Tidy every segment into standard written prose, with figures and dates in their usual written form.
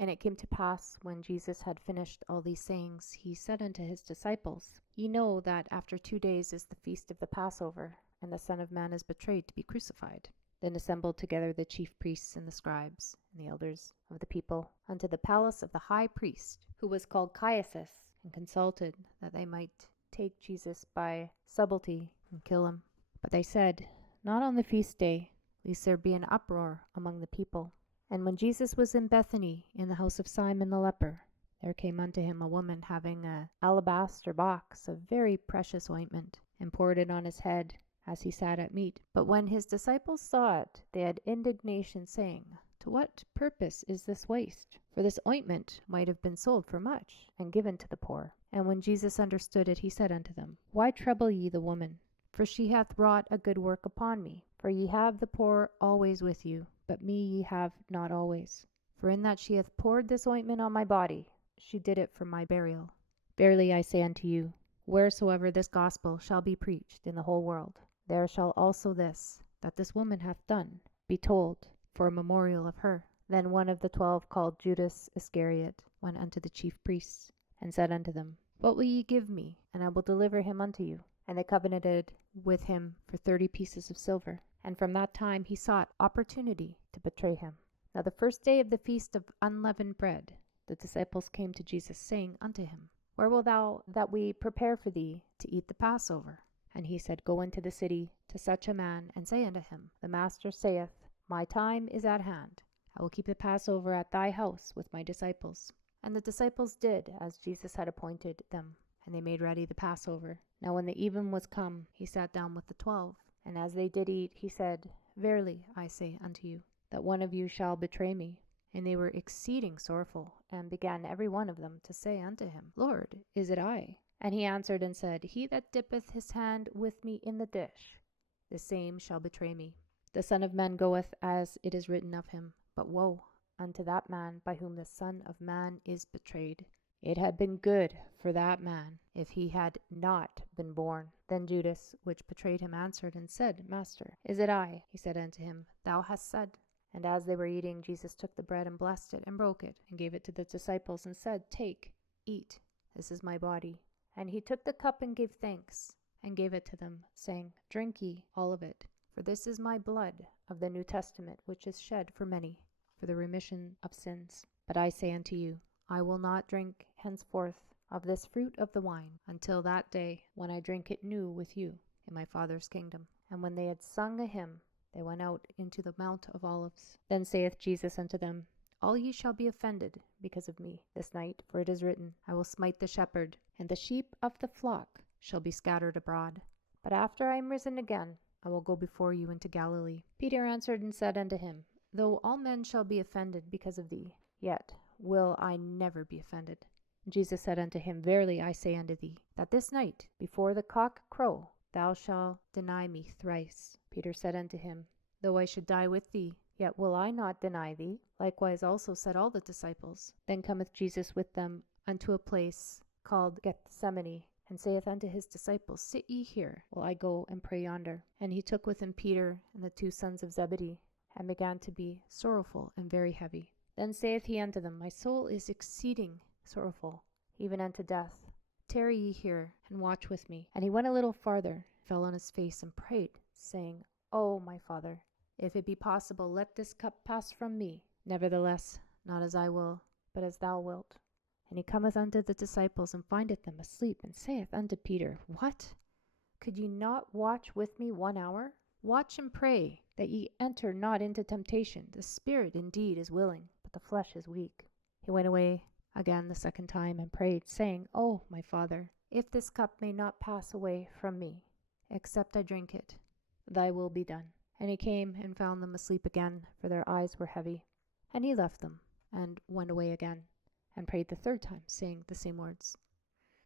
And it came to pass, when Jesus had finished all these sayings, he said unto his disciples, Ye know that after 2 days is the feast of the Passover, and the Son of Man is betrayed to be crucified. Then assembled together the chief priests and the scribes and the elders of the people unto the palace of the high priest, who was called Caiaphas, and consulted that they might take Jesus by subtlety and kill him. But they said, Not on the feast day, lest there be an uproar among the people. And when Jesus was in Bethany, in the house of Simon the leper, there came unto him a woman having an alabaster box of very precious ointment, and poured it on his head as he sat at meat. But when his disciples saw it, they had indignation, saying, To what purpose is this waste? For this ointment might have been sold for much, and given to the poor. And when Jesus understood it, he said unto them, Why trouble ye the woman? For she hath wrought a good work upon me. For ye have the poor always with you, but me ye have not always. For in that she hath poured this ointment on my body, she did it for my burial. Verily I say unto you, wheresoever this gospel shall be preached in the whole world, there shall also this, that this woman hath done, be told, for a memorial of her. Then one of the 12, called Judas Iscariot, went unto the chief priests, and said unto them, What will ye give me, and I will deliver him unto you? And they covenanted with him for 30 pieces of silver. And from that time he sought opportunity to betray him. Now the first day of the feast of unleavened bread, the disciples came to Jesus, saying unto him, Where wilt thou that we prepare for thee to eat the Passover? And he said, Go into the city to such a man, and say unto him, The Master saith, My time is at hand. I will keep the Passover at thy house with my disciples. And the disciples did as Jesus had appointed them, and they made ready the Passover. Now when the even was come, he sat down with the 12. And as they did eat, he said, Verily I say unto you, that one of you shall betray me. And they were exceeding sorrowful, and began every one of them to say unto him, Lord, is it I? And he answered and said, He that dippeth his hand with me in the dish, the same shall betray me. The Son of Man goeth as it is written of him, but woe unto that man by whom the Son of Man is betrayed. It had been good for that man if he had not been born. Then Judas, which betrayed him, answered and said, Master, is it I? He said unto him, Thou hast said. And as they were eating, Jesus took the bread and blessed it, and broke it, and gave it to the disciples, and said, Take, eat, this is my body. And he took the cup and gave thanks, and gave it to them, saying, Drink ye all of it, for this is my blood of the New Testament, which is shed for many, for the remission of sins. But I say unto you, I will not drink henceforth of this fruit of the wine, until that day when I drink it new with you in my Father's kingdom. And when they had sung a hymn, they went out into the Mount of Olives. Then saith Jesus unto them, All ye shall be offended because of me this night, for it is written, I will smite the shepherd, and the sheep of the flock shall be scattered abroad. But after I am risen again, I will go before you into Galilee. Peter answered and said unto him, Though all men shall be offended because of thee, yet will I never be offended. Jesus said unto him, Verily I say unto thee, that this night, before the cock crow, thou shalt deny me thrice. Peter said unto him, Though I should die with thee, yet will I not deny thee. Likewise also said all the disciples. Then cometh Jesus with them unto a place called Gethsemane, and saith unto his disciples, Sit ye here, while I go and pray yonder. And he took with him Peter and the 2 sons of Zebedee, and began to be sorrowful and very heavy. Then saith he unto them, My soul is exceeding sorrowful, even unto death. Tarry ye here, and watch with me. And he went a little farther, fell on his face, and prayed, saying, O my Father, if it be possible, let this cup pass from me. Nevertheless, not as I will, but as thou wilt. And he cometh unto the disciples, and findeth them asleep, and saith unto Peter, What? Could ye not watch with me 1 hour? Watch and pray, that ye enter not into temptation. The spirit indeed is willing, but the flesh is weak. He went away again the second time, and prayed, saying, O my Father, if this cup may not pass away from me, except I drink it, thy will be done. And he came and found them asleep again, for their eyes were heavy. And he left them, and went away again, and prayed the third time, saying the same words.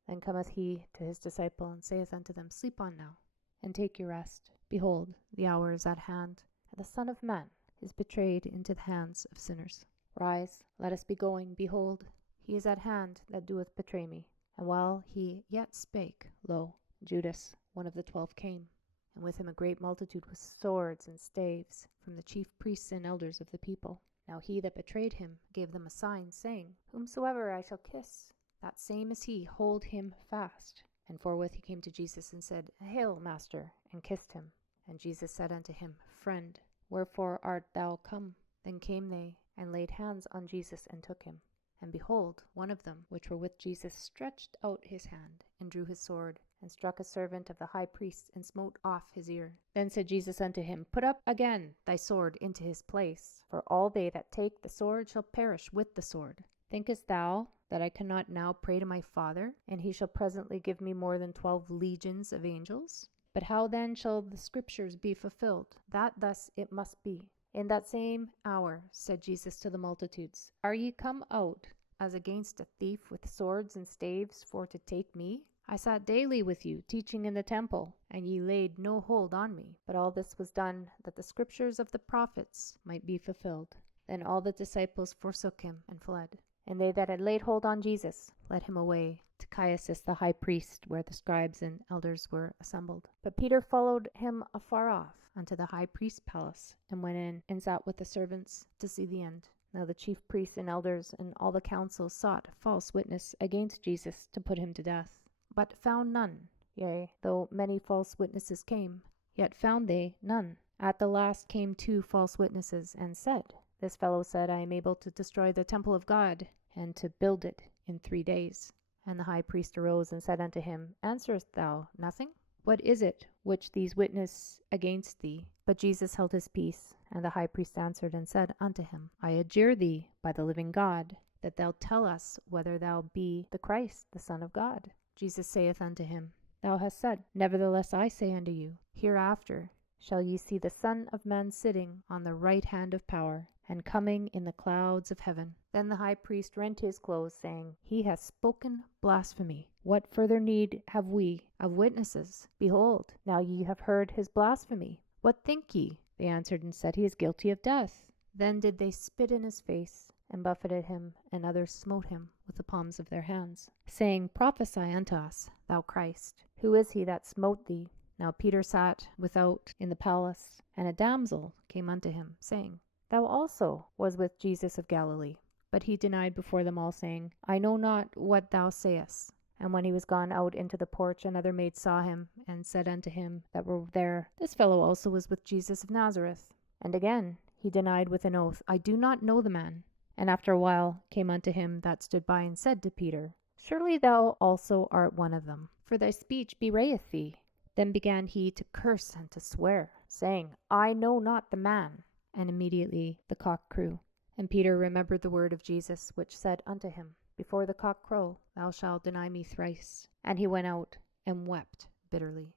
Then cometh he to his disciple, and saith unto them, Sleep on now, and take your rest. Behold, the hour is at hand, and the Son of Man is betrayed into the hands of sinners. Rise, let us be going. Behold, he is at hand that doeth betray me. And while he yet spake, lo, Judas, one of the 12, came, and with him a great multitude with swords and staves, from the chief priests and elders of the people. Now he that betrayed him gave them a sign, saying, Whomsoever I shall kiss, that same is he, hold him fast. And forthwith he came to Jesus and said, Hail, Master, and kissed him. And Jesus said unto him, Friend, wherefore art thou come? Then came they, and laid hands on Jesus, and took him. And behold, one of them, which were with Jesus, stretched out his hand, and drew his sword, and struck a servant of the high priest, and smote off his ear. Then said Jesus unto him, Put up again thy sword into his place, for all they that take the sword shall perish with the sword. Thinkest thou that I cannot now pray to my Father, and he shall presently give me more than 12 legions of angels? But how then shall the scriptures be fulfilled, that thus it must be? In that same hour said Jesus to the multitudes, Are ye come out as against a thief with swords and staves for to take me? I sat daily with you, teaching in the temple, and ye laid no hold on me. But all this was done, that the scriptures of the prophets might be fulfilled. Then all the disciples forsook him and fled. And they that had laid hold on Jesus led him away to Caiaphas the high priest, where the scribes and elders were assembled. But Peter followed him afar off unto the high priest's palace, and went in and sat with the servants to see the end. Now the chief priests and elders and all the council sought false witness against Jesus to put him to death, but found none. Yea, though many false witnesses came, yet found they none. At the last came 2 false witnesses, and said, This fellow said, I am able to destroy the temple of God, and to build it in 3 days. And the high priest arose and said unto him, Answerest thou nothing? What is it which these witness against thee? But Jesus held his peace. And the high priest answered and said unto him, I adjure thee by the living God, that thou tell us whether thou be the Christ, the Son of God. Jesus saith unto him, Thou hast said. Nevertheless I say unto you, hereafter shall ye see the Son of Man sitting on the right hand of power, and coming in the clouds of heaven. Then the high priest rent his clothes, saying, He hath spoken blasphemy. What further need have we of witnesses? Behold, now ye have heard his blasphemy. What think ye? They answered and said, He is guilty of death. Then did they spit in his face, and buffeted him, and others smote him with the palms of their hands, saying, Prophesy unto us, thou Christ. Who is he that smote thee? Now Peter sat without in the palace, and a damsel came unto him, saying, Thou also was with Jesus of Galilee. But he denied before them all, saying, I know not what thou sayest. And when he was gone out into the porch, another maid saw him, and said unto him that were there, This fellow also was with Jesus of Nazareth. And again he denied with an oath, I do not know the man. And after a while came unto him that stood by, and said to Peter, Surely thou also art one of them, for thy speech bewrayeth thee. Then began he to curse and to swear, saying, I know not the man. And immediately the cock crew. And Peter remembered the word of Jesus, which said unto him, Before the cock crow, thou shalt deny me thrice. And he went out and wept bitterly.